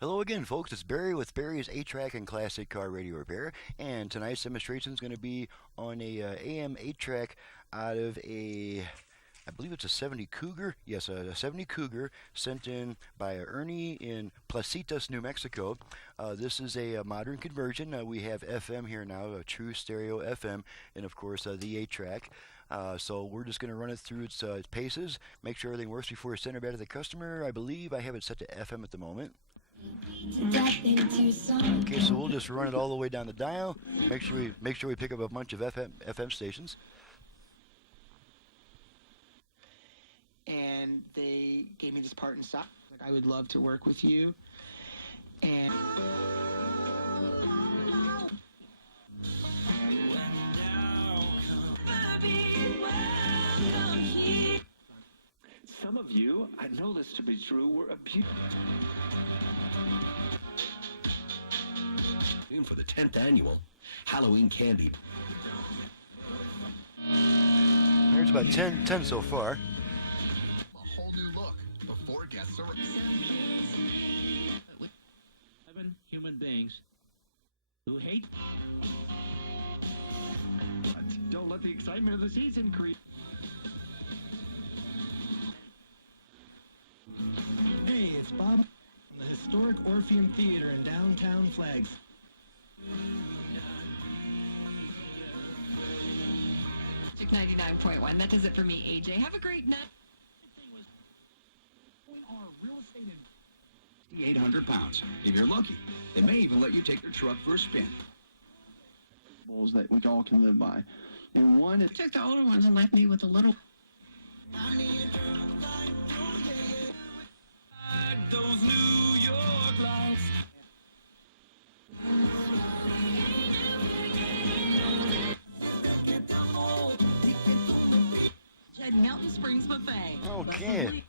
Hello again, folks. It's Barry with Barry's 8-Track and Classic Car Radio Repair, and tonight's demonstration is going to be on a AM-8 track out of a, I believe it's a 70 Cougar. Yes, a 70 Cougar sent in by Ernie in Placitas, New Mexico. This is a modern conversion. We have FM here now, a true stereo FM, and of course the 8-track. So we're just going to run it through its paces, make sure everything works before we send it back to the customer. I believe I have it set to FM at the moment. Okay, so we'll just run it all the way down the dial. Make sure we pick up a bunch of FM stations. And they gave me this part in stock. Like, I would love to work with you. And some of you, I know this to be true, were abused. For the 10th annual Halloween candy. There's about 10 so far. A whole new look before guests arrive. 7 human beings who hate. But don't let the excitement of the season creep. Hey, it's Bob from the historic Orpheum Theater in downtown Flags. District 99.1. That does it for me, AJ. Have a great night. £800. If you're lucky, they may even let you take their truck for a spin. That we all can live by. And one is Took the older ones and left me with a little. Those New York lights. Mountain Springs Buffet. Okay.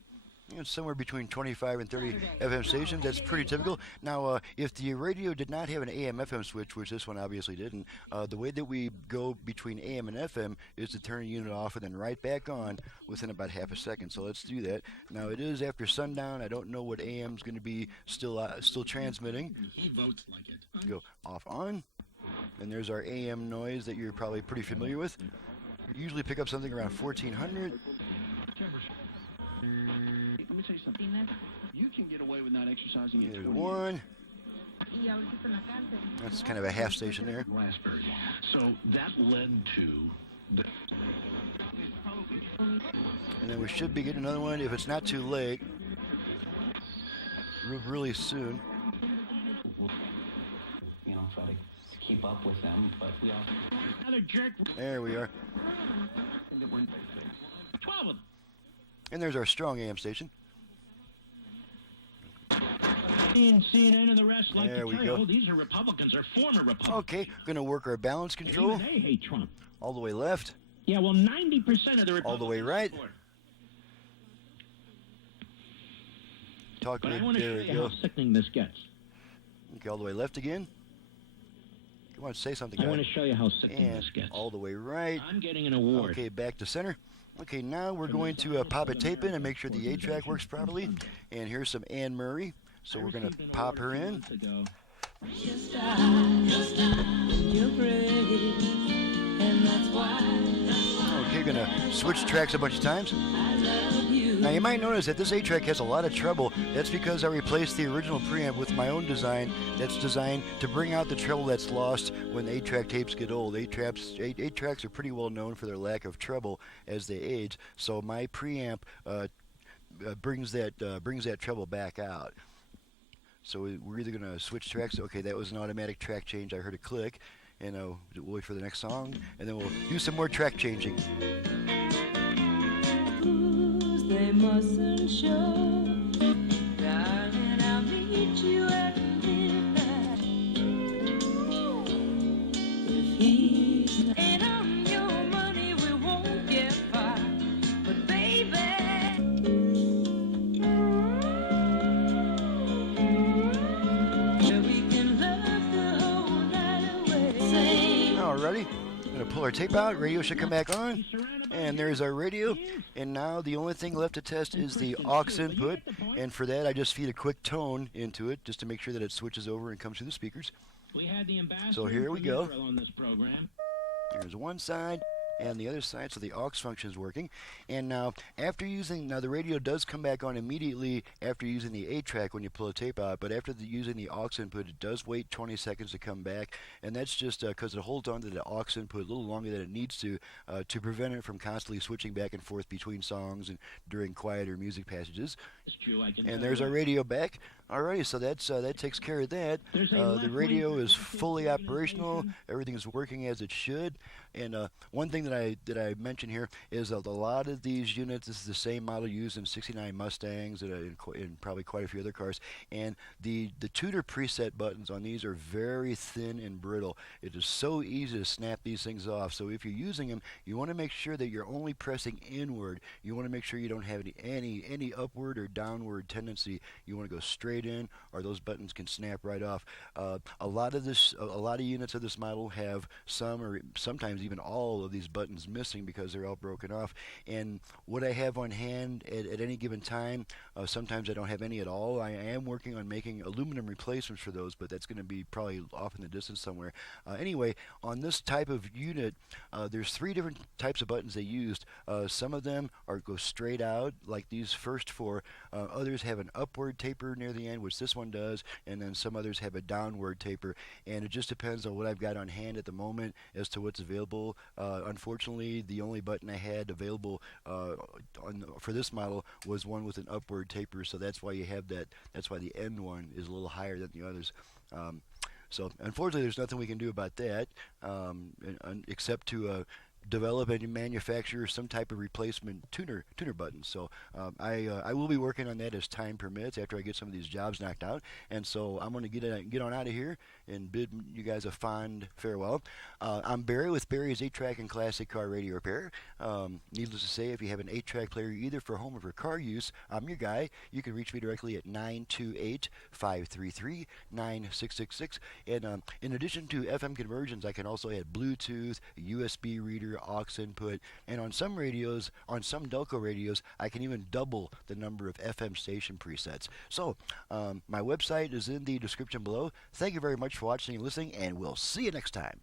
It's somewhere between 25 and 30 FM stations. That's pretty typical. Now, if the radio did not have an AM/FM switch, which this one obviously didn't, the way that we go between AM and FM is to turn the unit off and then right back on within about half a second. So let's do that. Now, it is after sundown. I don't know what AM's going to be still transmitting. he votes like it. Go off on, and there's our AM noise that you're probably pretty familiar with. Usually pick up something around 1400. Let me tell you something. You can get away with not exercising. There's one. That's kind of a half station there. Raspberry. So that led to the. And then we should be getting another one if it's not too late. Really soon. You know, try to keep up with them, but we also. Another jerk. There we are. 12 of them. And there's our strong AM station. CNN and the rest like There to we tell go. you, these are Republicans or former Republicans. Okay, gonna work our balance control. Even they hate Trump. All the way left. Yeah, well, 90% of the Republicans. All the way right. support. Talk But I to want to there show we you go. how sickening this gets. Okay, all the way left again. Come on, say something. I want guys. to show you how sickening And this gets. all the way right. I'm getting an award. Okay, back to center. Okay, now we're going to pop a tape in and make sure the 8-track works properly. And here's some Anne Murray. So we're going to pop her in. Okay, going to switch tracks a bunch of times. Now you might notice that this 8-track has a lot of treble. That's because I replaced the original preamp with my own design that's designed to bring out the treble that's lost when 8-track tapes get old. 8-tracks are pretty well known for their lack of treble as they age, so my preamp brings that treble back out. So we're either going to switch tracks. Okay, that was an automatic track change. I heard a click, and we'll wait for the next song, and then we'll do some more track changing. They mustn't show. Darling, I'll meet you at midnight. If he's ain't on your money, we won't get far. But baby, we can love the whole night away. Alrighty. going to pull our tape out. Radio should come back on. And there's our radio. And now the only thing left to test is the aux input. And for that, I just feed a quick tone into it just to make sure that it switches over and comes through the speakers. So here we go. There's one side and the other side, so the aux function is working. And now, the radio does come back on immediately after using the 8-track when you pull a tape out, but after using the aux input, it does wait 20 seconds to come back, and that's just because it holds on to the aux input a little longer than it needs to prevent it from constantly switching back and forth between songs and during quieter music passages. And there's our radio back. Alrighty, so that takes care of that. The radio is fully operational. Everything is working as it should. And one thing that I mentioned here is that a lot of these units, this is the same model used in 69 Mustangs and in probably quite a few other cars. And the tuner preset buttons on these are very thin and brittle. It is so easy to snap these things off. So if you're using them, you want to make sure that you're only pressing inward. You want to make sure you don't have any upward or downward tendency. You want to go straight in, or those buttons can snap right off. A lot of units of this model have some or sometimes even all of these buttons missing because they're all broken off. And what I have on hand at any given time, sometimes I don't have any at all. I am working on making aluminum replacements for those, but that's going to be probably off in the distance somewhere. Anyway, on this type of unit, there's 3 different types of buttons they used. Some of them go straight out, like these first 4. Others have an upward taper near the end, which this one does, and then some others have a downward taper. And it just depends on what I've got on hand at the moment as to what's available. Unfortunately, the only button I had available for this model was one with an upward taper, so that's why you have that. That's why the end one is a little higher than the others. So unfortunately, there's nothing we can do about that except to develop and manufacture some type of replacement tuner button. So I will be working on that as time permits after I get some of these jobs knocked out. And so I'm going to get on out of here and bid you guys a fond farewell. I'm Barry with Barry's 8-Track and Classic Car Radio Repair. Needless to say, if you have an 8-track player either for home or for car use, I'm your guy. You can reach me directly at 928-533-9666. And in addition to FM conversions, I can also add Bluetooth, USB reader, aux input, and on some radios, on some Delco radios, I can even double the number of FM station presets. So, my website is in the description below. Thank you very much for watching and listening, and we'll see you next time.